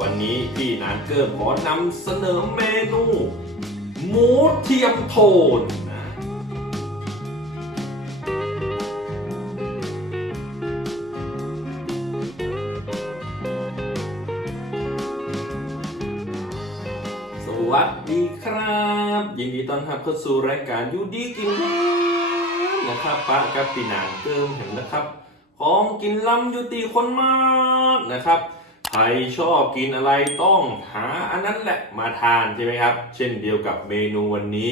วันนี้พี่นานเกิมขอนำเสนอเมนู หมูเทียมโทนนะสวัสดีครับ ยินดีต้อนรับเข้าสู่รายการยูดีกินล้ำนะครับปะกับปีนานเกิมเห็นนะครับ ของกินล้ำยูตีคนมากนะครับ ใครชอบกินอะไรต้องหาอันนั้นแหละมาทานใช่ไหมครับ เช่นเดียวกับเมนูวันนี้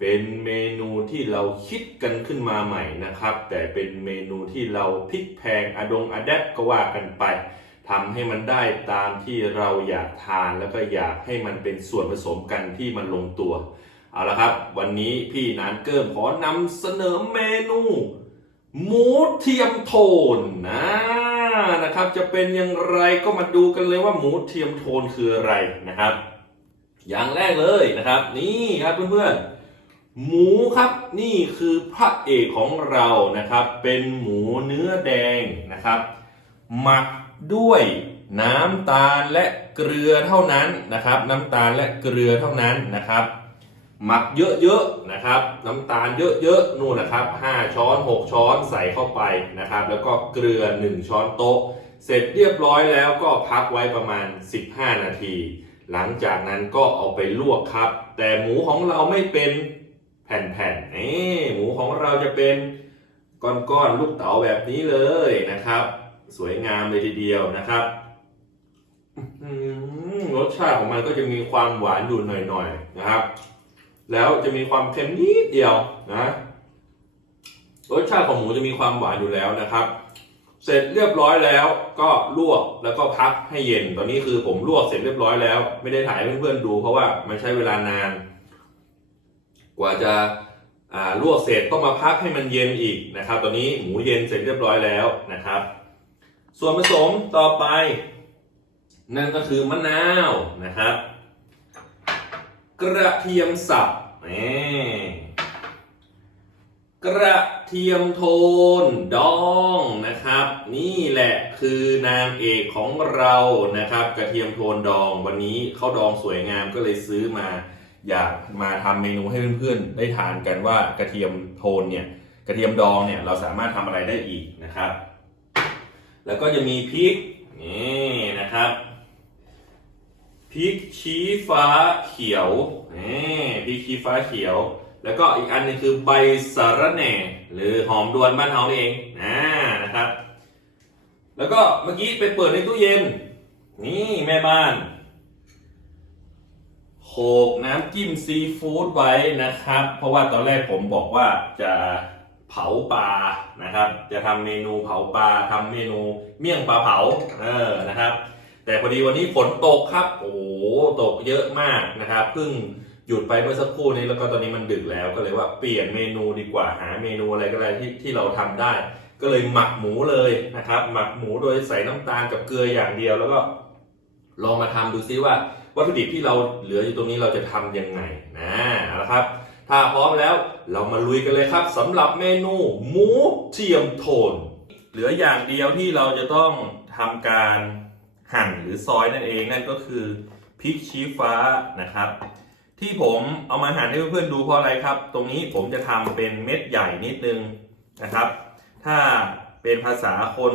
เป็นเมนูที่เราคิดกันขึ้นมาใหม่นะครับ แต่เป็นเมนูที่เราพลิกแพงอดงอแดปก็ว่ากันไปทำให้มันได้ตามที่เราอยากทานแล้วก็อยากให้มันเป็นส่วนผสมกันที่มันลงตัว เอาละครับ วันนี้พี่นานเกิมขอนำเสนอเมนู หมูเทียมโทนนะนะครับ จะเป็นอย่างไรก็มาดูกันเลยว่าหมูเทียมโทนคืออะไรนะครับ อย่างแรกเลยนะครับ นี่ครับเพื่อนๆหมูครับนี่คือพระเอกของเรานะครับ เป็นหมูเนื้อแดงนะครับ หมักด้วยน้ำตาลและเกลือเท่านั้นนะครับ น้ำตาลและเกลือเท่านั้นนะครับ หมักเยอะๆนะครับ น้ำตาลเยอะๆนู่นนะครับ 5 ช้อน 6 ช้อนใส่เข้าไปนะครับ แล้วก็เกลือ 1 ช้อนโต๊ะ เสร็จเรียบร้อยแล้วก็พักไว้ประมาณ 15 นาที หลังจากนั้นก็เอาไปลวกครับ แต่หมูของเราไม่เป็นแผ่นๆนี่หมูของเราจะเป็นก้อนๆลูกเต๋าแบบนี้เลยนะครับ สวยงามเลยทีเดียวนะครับรสชาติของมันก็จะมีความหวานอยู่หน่อยๆนะครับ แล้วจะมีความเค็มนิดเดียวนะรสชาติของหมูจะมีความหวานอยู่แล้วนะครับ เสร็จเรียบร้อยแล้วก็ลวกแล้วก็พักให้เย็น ตอนนี้คือผมลวกเสร็จเรียบร้อยแล้ว ไม่ได้ถ่ายให้เพื่อนๆดู เพราะว่ามันใช้เวลานาน กว่าจะาลวกเสร็จต้องมาพักให้มันเย็นอีกนะครับ ตอนนี้หมูเย็นเสร็จเรียบร้อยแล้วนะครับ ส่วนผสมต่อไป นั่นก็คือมะนาวนะครับ กระเทียมสับนี่กระเทียมโทนดองนะครับ นี่แหละคือนางเอกของเรานะครับ กระเทียมโทนดองวันนี้เขาดองสวยงามก็เลยซื้อมา อยากมาทำเมนูให้เพื่อนๆ ได้ทานกันว่ากระเทียมโทนเนี่ยกระเทียมดองเนี่ยเราสามารถทำอะไรได้อีกนะครับ แล้วก็จะมีพริกนี่นะครับ พริกชี้ฟ้าเขียวนี่พริกชี้ฟ้าเขียว แล้วก็อีกอันนึงคือใบสะระแหน่หรือหอมดวนบ้านเฮานี่เองนะนะครับ แล้วก็เมื่อกี้ไปเปิดในตู้เย็น นี่แม่บ้านโขกน้ำจิ้มซีฟู้ดไว้นะครับ เพราะว่าตอนแรกผมบอกว่าจะเผาปลานะครับ จะทำเมนูเผาปลาทำเมนูเมี่ยงปลาเผาเออนะครับ แต่พอดีวันนี้ฝนตกครับ โอ้ ตกเยอะมากนะครับเพิ่งหยุดไปเมื่อสักครู่นี้แล้วก็ตอนนี้มันดึกแล้วก็เลยว่าเปลี่ยนเมนูดีกว่าหาเมนูอะไรก็ได้ที่ที่เราทำได้ ก็เลยหมักหมูเลยนะครับ หมักหมูโดยใส่น้ำตาลกับเกลืออย่างเดียว แล้วก็ลองมาทำดูซิว่าวัตถุดิบที่เราเหลืออยู่ตรงนี้เราจะทำยังไงนะเอาละครับ ถ้าพร้อมแล้วเรามาลุยกันเลยครับสำหรับเมนูหมูเทียมโทน เหลืออย่างเดียวที่เราจะต้องทำการหั่นหรือซอยนั่นเองนั่นก็คือ ริกชี้ฟ้านะครับ ที่ผมเอามาหั่นให้เพื่อนๆดูเพราะอะไรครับ ตรงนี้ผมจะทำเป็นเม็ดใหญ่นิดนึงนะครับ ถ้าเป็นภาษาคน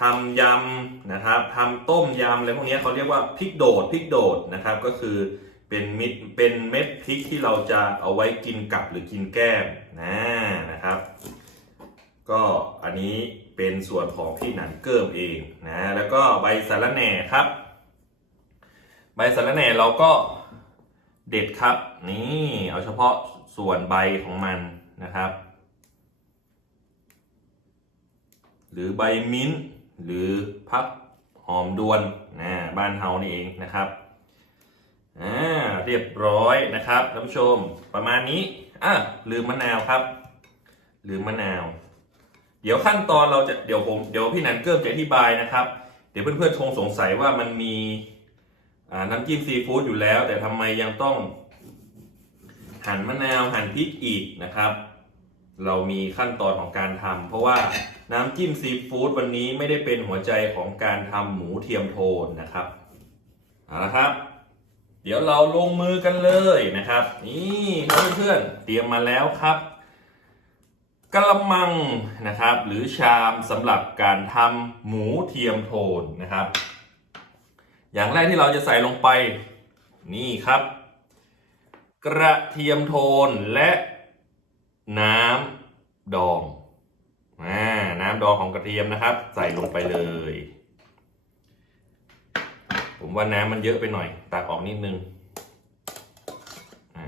ทำยำนะครับทำต้มยำอะไรพวกนี้เขาเรียกว่าพริกโดดพริกโดดนะครับ ก็คือเป็นมิดเป็นเม็ดพริกที่เราจะเอาไว้กินกับหรือกินแก้มนะนะครับ ก็อันนี้เป็นส่วนของพี่หนันเกิมเองนะแล้วก็ใบสะระแหน่ครับ ใบสะระแหน่เราก็เด็ดครับ นี่เอาเฉพาะส่วนใบของมันนะครับ หรือใบมิ้นท์หรือพักหอมดวนนะบ้านเฮานี่เองนะครับอ่าเรียบร้อยนะครับท่านผู้ชมประมาณนี้อะลืมมะนาวครับ ลืมมะนาว เดี๋ยวขั้นตอนเราจะเดี๋ยวผมเดี๋ยวพี่นันเกิมจะอธิบายนะครับ เดี๋ยวเพื่อนๆคงสงสัยว่ามันมี น้ำจิ้มซีฟู้ดอยู่แล้ว แต่ทำไมยังต้องหั่นมะนาวหั่นพริกอีกนะครับ เรามีขั้นตอนของการทำเพราะว่าน้ำจิ้มซีฟู้ดวันนี้ไม่ได้เป็นหัวใจของการทำหมูเทียมโทนนะครับเอาละครับ เดี๋ยวเราลงมือกันเลยนะครับ นี่ครับเพื่อนๆเตรียมมาแล้วครับกระมังนะครับ หรือชามสำหรับการทำหมูเทียมโทนนะครับ อย่างแรกที่เราจะใส่ลงไป นี่ครับ กระเทียมโทนและน้ำดองอ่าน้ำดองของกระเทียมนะครับ ใส่ลงไปเลย ผมว่าน้ำมันเยอะไปหน่อย ตักออกนิดนึงอ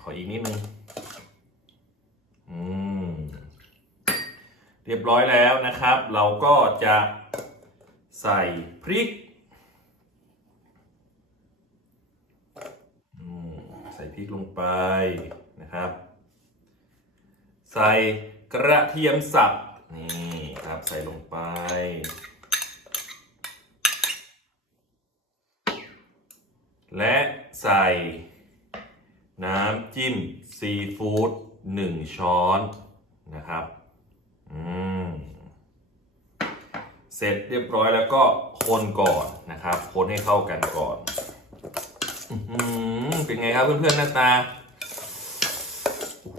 ขออีกนิดนึงอืมเรียบร้อยแล้วนะครับ เราก็จะ ใส่พริก ใส่พริกลงไปนะครับ ใส่กระเทียมสับ นี่ครับใส่ลงไป และใส่น้ำจิ้มซีฟู้ดหนึ่งช้อนนะครับ อืม เสร็จเรียบร้อยแล้วก็คนก่อนนะครับ คนให้เข้ากันก่อนอเป็นไงครับเพื่อนๆหน้าตาโอ้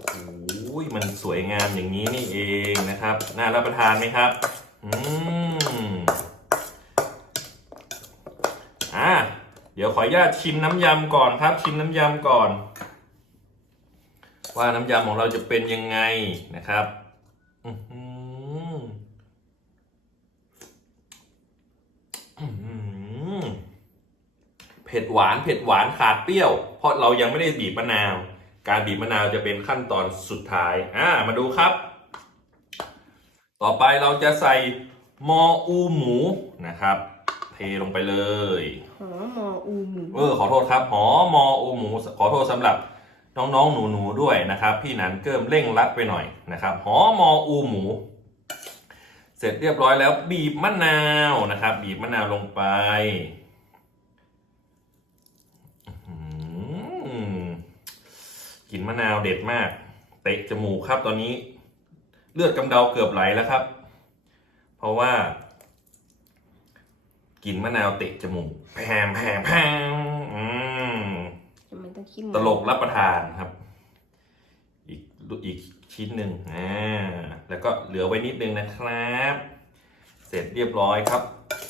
โหมันสวยงามอย่างนี้นี่เองนะครับ น่ารับประทานไหมครับ อืมอ่าเดี๋ยวขออนุญาตชิมน้ำยำก่อนครับ ชิมน้ำยำก่อน ว่าน้ำยำของเราจะเป็นยังไงนะครับอื้อหืออื้อหือเผ็ดหวานเผ็ดหวานขาดเปรี้ยว เพราะเรายังไม่ได้บีบมะนาว การบีบมะนาวจะเป็นขั้นตอนสุดท้ายอ่ามาดูครับ ต่อไปเราจะใส่มออูหมูนะครับเทลงไปเลยหอมออูหมูเออขอโทษครับหอมออูหมู ขอโทษสำหรับน้องๆหนูๆด้วยนะครับ พี่หนันเกิมเร่งรัดไปหน่อยนะครับหอมออูหมู เสร็จเรียบร้อยแล้วบีบมะนาวนะครับ บีบมะนาวลงไปอื้อหือก ลิ่นมะนาวเด็ดมาก เตะจมูกครับตอนนี้ เลือดกำเดาเกือบไหลแล้วครับ เพราะว่ากลิ่นมะนาวเตะจมูกแพมแพมแพมอืมทำไมต้องขี้หมูตลกรับประทานครับ อีกอีกชิ้นหนึ่งอ่าแล้วก็เหลือไว้นิดนึงนะครับ เสร็จเรียบร้อยครับ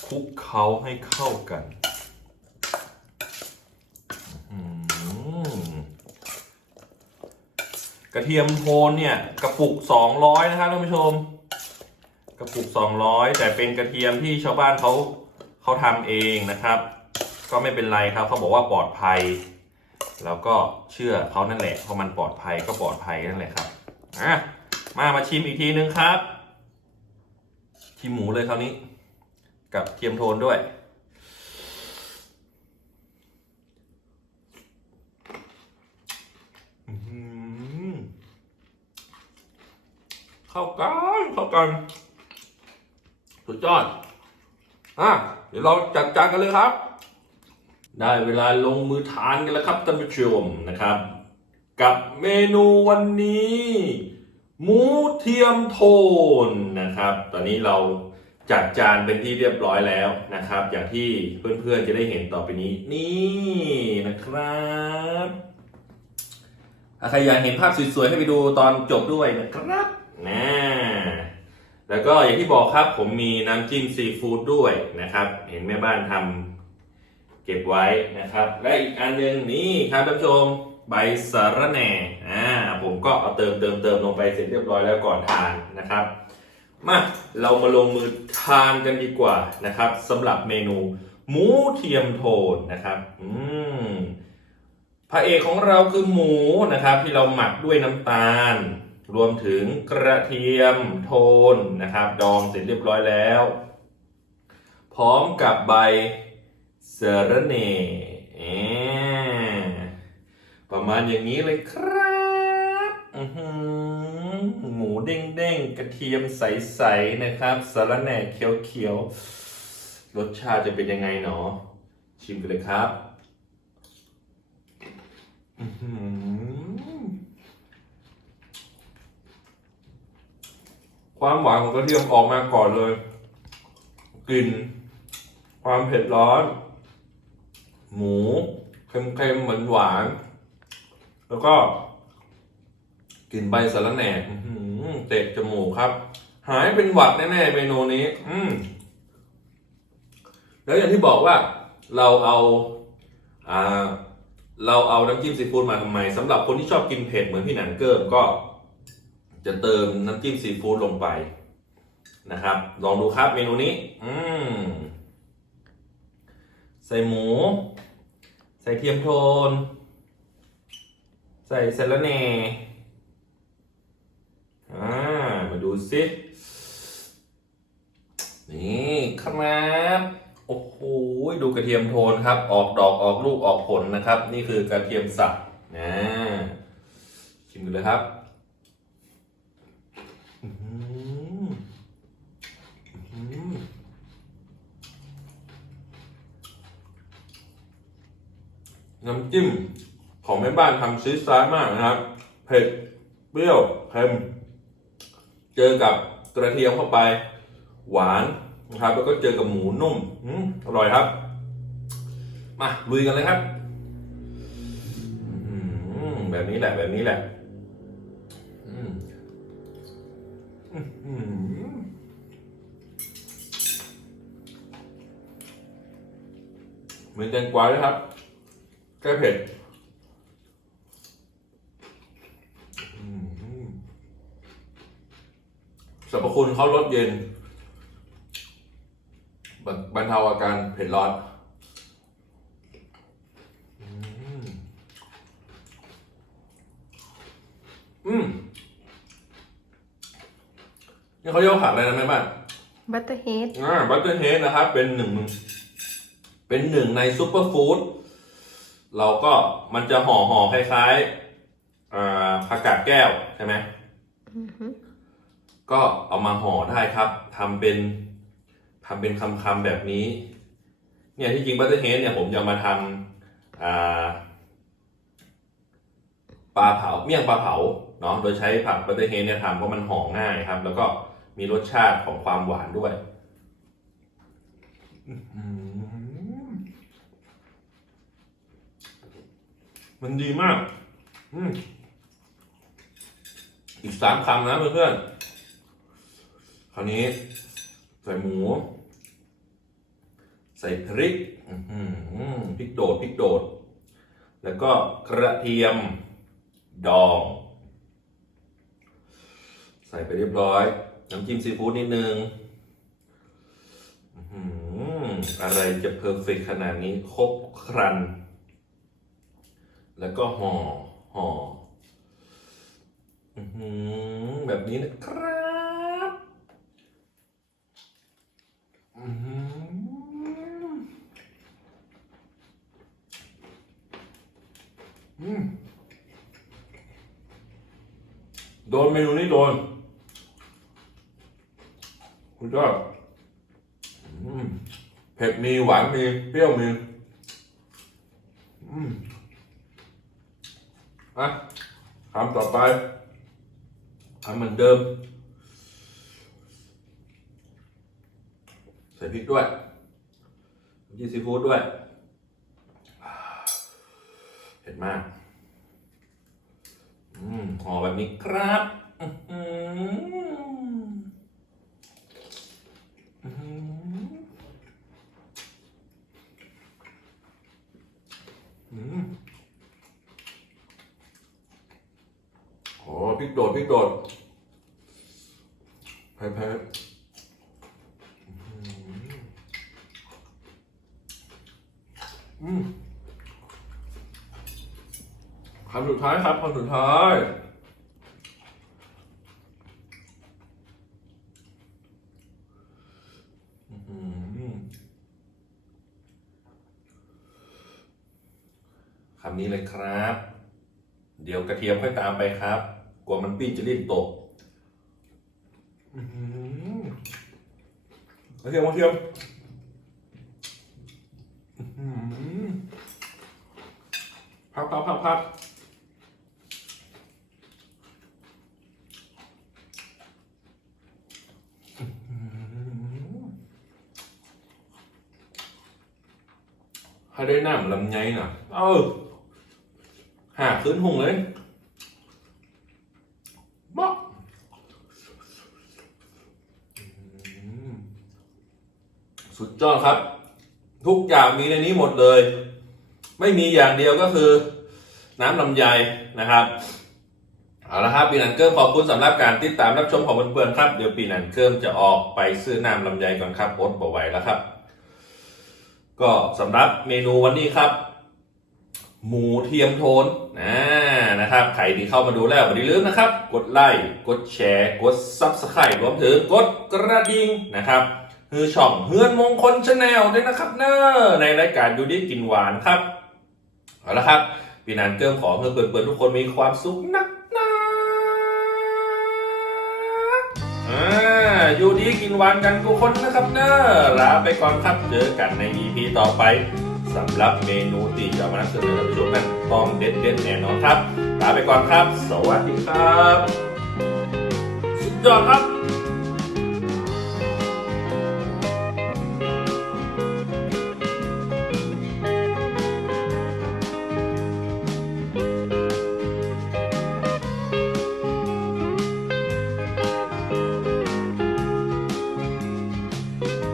คลุกเขาให้เข้ากันอื้อหือ กระเทียมโทนเนี่ยกระปุก 200 นะครับท่านผู้ชม กระปุก 200 แต่เป็นกระเทียมที่ชาวบ้านเขาเขาทำเองนะครับ ก็ไม่เป็นไรครับเขาบอกว่าปลอดภัย แล้วก็เชื่อเขานั่นแหละเพราะมันปลอดภัยก็ปลอดภัยนั่นแหละครับอะมามาชิมอีกทีนึงครับชิมหมูเลยคราวนี้ กับเทียมโทนด้วย อื้อหือเข้า กันสุดยอดอะเดี๋ยวเราจัดจานกันเลยครับ ได้เวลาลงมือทานกันแล้วครับท่านผู้ชมนะครับ กับเมนูวันนี้ หมูเทียมโทนนะครับ ตอนนี้เราจัดจานเป็นที่เรียบร้อยแล้วนะครับ อย่างที่เพื่อนๆจะได้เห็นต่อไปนี้ นี่นะครับถ้าใครอยากเห็นภาพสวยๆให้ไปดูตอนจบด้วยนะครับนะ แล้วก็อย่างที่บอกครับผมมีน้ำจิ้มซีฟู้ดด้วยนะครับ เห็นแม่บ้านทำเก็บไว้นะครับ และอีกอันหนึงนี่ครับท่านผู้ชมใบสะระแหน่อ่าผมก็เอาเติมเติมเติมลงไปเสร็จเรียบร้อยแล้วก่อนทานนะครับมาเรามาลงมือทานกันดีกว่านะครับสำหรับเมนู หมูเทียมโทนนะครับอืมพระเอกของเราคือหมูนะครับ ที่เราหมักด้วยน้ำตาล รวมถึงกระเทียมโทนนะครับ ดองเสร็จเรียบร้อยแล้ว พร้อมกับใบเซรเน่ประมาณอย่างนี้เลยครับอื้อหือหมูเด้งๆ กระเทียมใสๆนะครับสารแหน่เขียวๆ รสชาติจะเป็นยังไงหนอชิมกันเลยครับ อือหือ ความหวานของกระเทียมออกมาก่อนเลยกลิ่นความเผ็ดร้อน หมูเค็มๆเหมือนหวานแล้วก็กลิ่นใบสะระแหน่เตะจมูกครับ หายเป็นหวัดแน่ๆเมนูนี้ อืมแล้วอย่างที่บอกว่าเราเอาอ่าเราเอาน้ำจิ้มซีฟู้ดมาทำไมสำหรับคนที่ชอบกินเผ็ดเหมือนพี่หนันเกิมก็ จะเติมน้ำจิ้มซีฟู้ดลงไปนะครับ ลองดูครับเมนูนี้ อืมใส่หมู ใส่เทียมโทน ใส่เซลเน่อ่ามาดูสิ นี่ครับโอ้โหดูกระเทียมโทนครับ ออกดอกออกลูกออกผลนะครับ นี่คือกระเทียมสับนะชิมกันเลยครับอื้อหืออื้อหือ น้ำจิ้มของแม่บ้านทำซีดซ้ายมากนะครับ เผ็ด เปรี้ยวเค็ม เจอกับกระเทียมเข้าไป หวานนะครับ แล้วก็เจอกับหมูนุ่มอร่อยครับ มาลุยกันเลยครับแบบนี้แหละ แบบนี้แหละเหมือนแตงกวาเลยครับ แก้เผ็ดอืมสรรพคุณเขาลดเย็น บรรบรรเทาอาการเผ็ดร้อนอืมอืมนี่เขาเรียกว่าผักอะไรนะแม่บ้านบัตเตอร์เฮดอ่าบัตเตอร์เฮดนะครับ เป็นหนึ่ง เป็นหนึ่งในซูเปอร์ฟู้ด เราก็มันจะห่อห่อคล้ายๆอ่าผักกาดแก้วใช่ไหมอือฮึก็เอามาห่อได้ครับทำเป็นทำเป็นคำๆแบบนี้ เนี่ยที่จริงบัตเตอร์เฮดเนี่ยผมจะเอามาทำอ่าปลาเผาเมี่ยงปลาเผาเนาะโดยใช้ผักบัตเตอร์เฮดเนี่ยทำเพราะมันห่อง่ายครับ แล้วก็มีรสชาติของความหวานด้วย อื้อหือ มันดีมากอืมอีกสามคำนะเพื่อนๆ คราวนี้ ใส่หมู ใส่พริกพริกโดดพริกโดด แล้วก็กระเทียมดอง ใส่ไปเรียบร้อย น้ำจิ้มซีฟู้ดนิดนึงอื้อหืออะไรจะเพอร์เฟกขนาดนี้ครบครัน แล้วก็ห่อห่อหือแบบนี้นะครับโดนเมนูนี้โดน คุณยอดอืมเผ็ดมีหวานมีเปรี้ยวมี อืม อะทำต่อไปทำเหมือนเดิม ใส่พริกด้วยน้ำจิ้มซีฟู้ดด้วยเผ็ดมาก อืมห่อแบบนี้ครับ อืมหืออื้อหืออืมโอ้พริก โดดพริกโดดแพ้แพ้คำสุดท้ายครับคำสุดท้าย คำนี้เลยครับ เดี๋ยวกระเทียมค่อยตามไปครับ กลัวมันปิ้นจะรีบตกอื้อหือกระเทียมกระเทียมอื้อหือพับพับพับพับอื้อหือให้ได้น้ำลำไยน่ะ เออ หาขึ้นหุงเลยบ๊อกอืม สุดยอดครับ ทุกอย่างมีในนี้หมดเลย ไม่มีอย่างเดียวก็คือ น้ำลำไยนะครับเอาละครับปีนันเกิมขอบคุณสำหรับการติดตามรับชมของเพื่อนๆครับ เดี๋ยวปีนันเกิมจะออกไปซื้อน้ำลำไยก่อนครับอดบ่ไหวแล้วครับ ก็สำหรับเมนูวันนี้ครับ หมูเทียมโทนนะนะครับใครที่เข้ามาดูแล้วอย่าลืมนะครับ กดไลค์กดแชร์ กดซับสไครต์รวมถึงกดกระดิ่งนะครับ คือช่องเฮือนมงคลชาแนลด้วยนะครับเนอะในรายการยูดีกินหวานครับเอาละครับปีนันเกิมขอเพื่อนเพื่อนๆทุกคนมีความสุขนักนาอ่ายู่ดีกินหวานกันทุกคนนะครับเนอะลาไปก่อนครับเจอกันใน EP ต่อไปสำหรับเมนูที่จะมานำเสนอท่านผู้ชมนั้นต้องเด็ดๆแน่นอนครับลาไปก่อนครับ สวัสดีครับ สุดยอดครับ